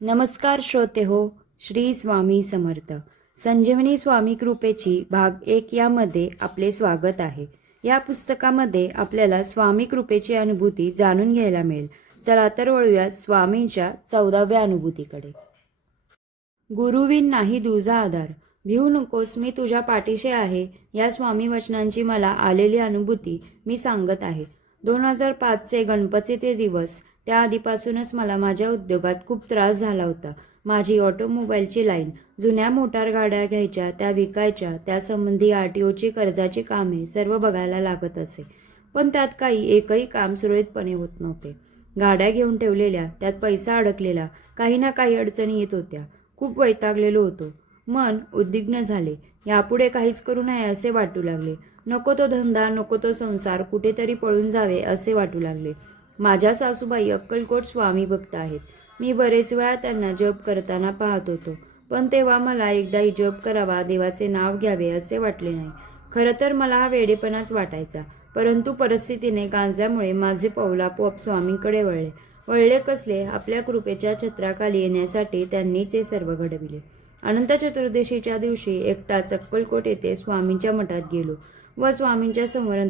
नमस्कार श्रोते हो. श्री स्वामी समर्थ. संजीवनी स्वामी कृपेची भाग 1 यामध्ये आपले स्वागत आहे. या पुस्तकामध्ये आपल्याला स्वामी कृपेची अनुभूती जाणून घ्यायला मिळेल. चला तर वळूयात स्वामींच्या 14व्या अनुभूतीकडे. गुरुविन नाही दुजा आधार, भिवू नकोस मी तुझ्या पाठीशी आहे. या स्वामी वचनांची मला आलेली अनुभूती मी सांगत आहे. 2005चे गणपतीचे दिवस. त्या आधीपासूनच मला माझ्या उद्योगात खूप त्रास झाला होता. माझी ऑटोमोबाईलची लाईन, जुन्या मोटार गाड्या घ्यायच्या, त्या विकायच्या, त्यासंबंधी RTOची कर्जाची कामे सर्व बघायला लागत असे. पण त्यात काही एकही काम सुरळीतपणे होत नव्हते. गाड्या घेऊन ठेवलेल्या, त्यात पैसा अडकलेला, काही ना काही अडचणी येत होत्या. खूप वैतागलेलो होतो. मन उद्विग्न झाले. यापुढे काहीच करू नये असे वाटू लागले. नको तो धंदा, नको तो संसार, कुठेतरी पळून जावे असे वाटू लागले. माझ्या सासूबाई अक्कलकोट स्वामी भक्त आहेत. मी बरेच वेळा त्यांना जप करताना पाहत होतो. पण तेव्हा मला एकदाही जप करावा, देवाचे नाव घ्यावे असे वाटले नाही. खरं तर मला हा वेडेपणाच वाटायचा. परंतु परिस्थितीने गांजल्यामुळे माझे पाऊल आपोआप स्वामींकडे वळले कसले? आपल्या कृपेच्या छत्राखाली येण्यासाठी त्यांनीच हे सर्व घडविले. अनंत चतुर्दशीच्या दिवशी एकटाच अक्कलकोट येथे स्वामींच्या मठात गेलो व स्वामींच्या समोर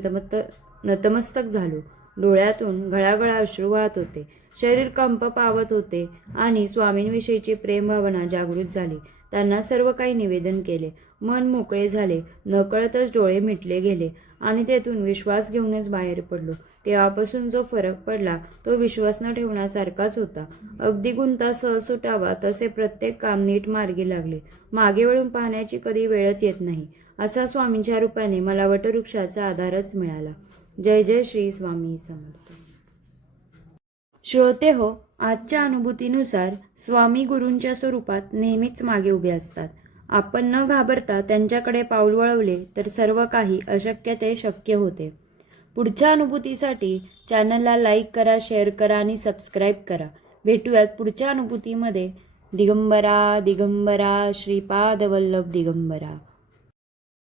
नतमस्तक झालो. डोळ्यातून घळाघळा अश्रू वाहत होते. शरीर कंप पावत होते आणि स्वामींविषयीची प्रेमभावना जागृत झाली. त्यांना सर्व काही निवेदन केले. मन मोकळे झाले. नकळतच डोळे मिटले गेले आणि तेथून विश्वास घेऊनच बाहेर पडलो. तेव्हापासून जो फरक पडला तो विश्वास न ठेवण्यासारखाच होता. अगदी गुंता सहज सुटावा तसे प्रत्येक काम नीट मार्गी लागले. मागे वळून पाहण्याची कधी वेळच येत नाही. असा स्वामींच्या रूपाने मला वटवृक्षाचा आधारच मिळाला. जय जय श्री स्वामी समर्थ. श्रोते हो, आजच्या अनुभूतीनुसार स्वामी गुरूंच्या स्वरूपात नेहमीच मागे उभे असतात. आपण न घाबरता त्यांच्याकडे पाऊल वळवले तर सर्व काही अशक्य ते शक्य होते. पुढच्या अनुभूतीसाठी चॅनलला लाईक करा, शेअर करा आणि सबस्क्राईब करा. भेटूयात पुढच्या अनुभूतीमध्ये. दिगंबरा दिगंबरा श्रीपाद वल्लभ दिगंबरा.